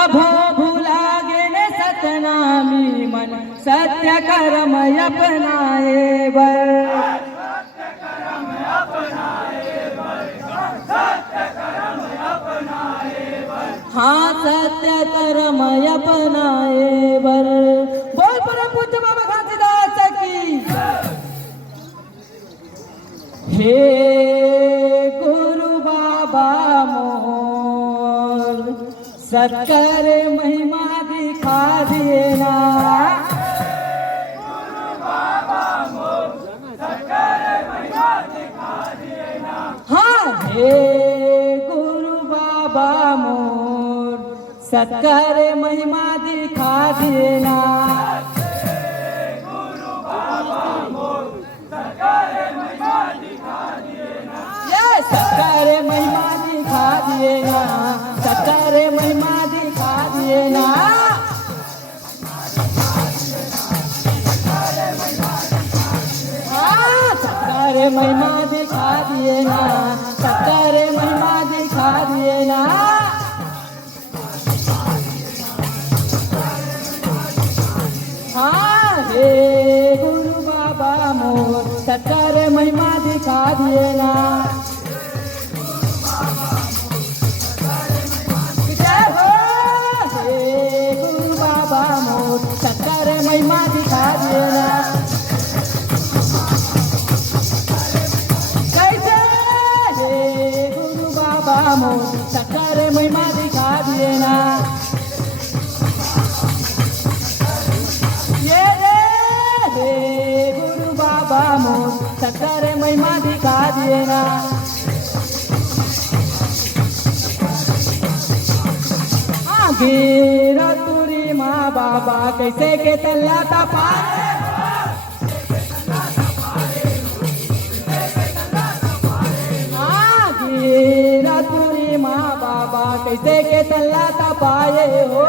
प्रभो भूला गेने सतनामी मन सत्य कर्म अपनाए बर हाँ सत्य कर्म अपनाए बर बोल परम पूज्य बाबा घासीदास की हे गुरु बाबा मोर सत्कर महिमा दिखा दिए ना हाँ हे गुरु बाबा मोर सत्कर महिमा दिखा दिए ना सत्कर महिमा दिखा दिए ना सत्कर महिमा दिखा दिए ना सत्कर महिमा दिखा दिए ना सत्कर महिमा दिखा दिए ना हाँ हे गुरु बाबा मोर सत्कर महिमा दिखा दिए ना सत्कर महिमा दिखा दिए ना कैसे हे गुरु बाबा मोर सत्कर महिमा दिखा दिए ना ये रे हे गुरु बाबा मोर सत्कर महिमा दिखा दिए ना गिरा तुरी माँ बाबा कैसे के तल्लाता पाए गिरा तुरी माँ बाबा कैसे के तल्लाता पाए हो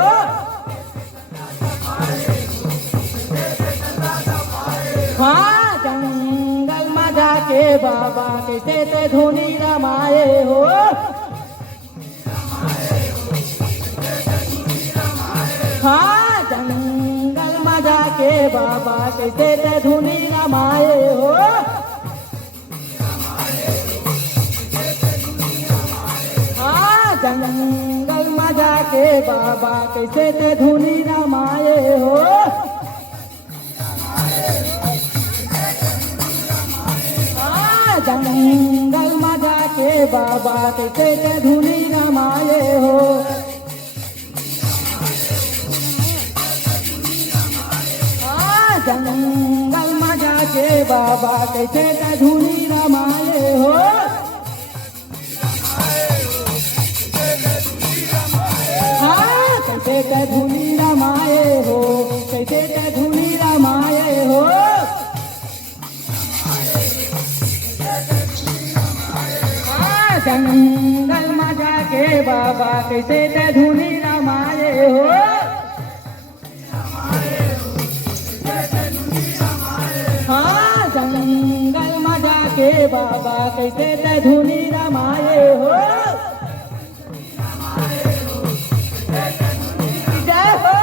हाँ जंगल में जाके बाबा कैसे ते धुनी रमाए हो हाँ जंगल में जाके बाबा कैसे ते धुनी रमाए हो हाँ जंगल में जाके बाबा कैसे ते धुनी रमाए हो हाँ जंगल में जाके बाबा कैसे ते धुनी रमाए हो जंगल में जाके बाबा कैसे ते धुनी रमाए हो हाँ कैसे ते धुनी रमाए हो कैसे ते धुनी रमाए हो हाँ जंगल में जाके बाबा कैसे ते धुनी रमाए हो हाँ जंगल में जाके बाबा कैसे ते धुनी रमाए हो जय हो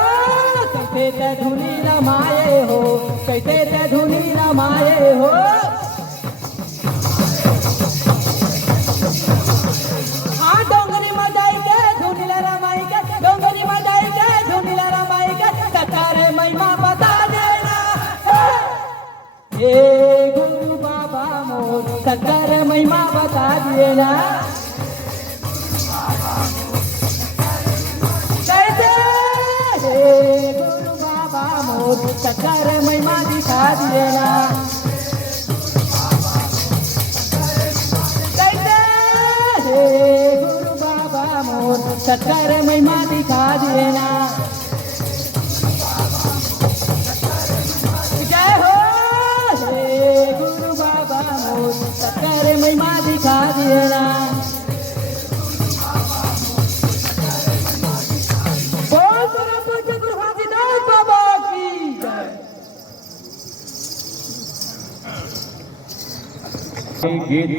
कैसे ते धुनी रमाए हो कैसे ते धुनी रमाए हो हाँ डोंगरी में जाई के धुनी रमाई के डोंगरी में जाई के धुनी रमाई के सत्कर महिमा बता देना हे गुरु बाबा मोर सत्कर महिमा बता दिए ना कैसे हे गुरु बाबा मोर सत्कर महिमा दिखा दिए ना कैसे हे गुरु बाबा मोर सत्कर महिमा दिखा दिए ना सत्कर महिमा दिखा दिए ना बोल परम पूज्य गुरु घासीदास बाबा की जय। गीत संगीत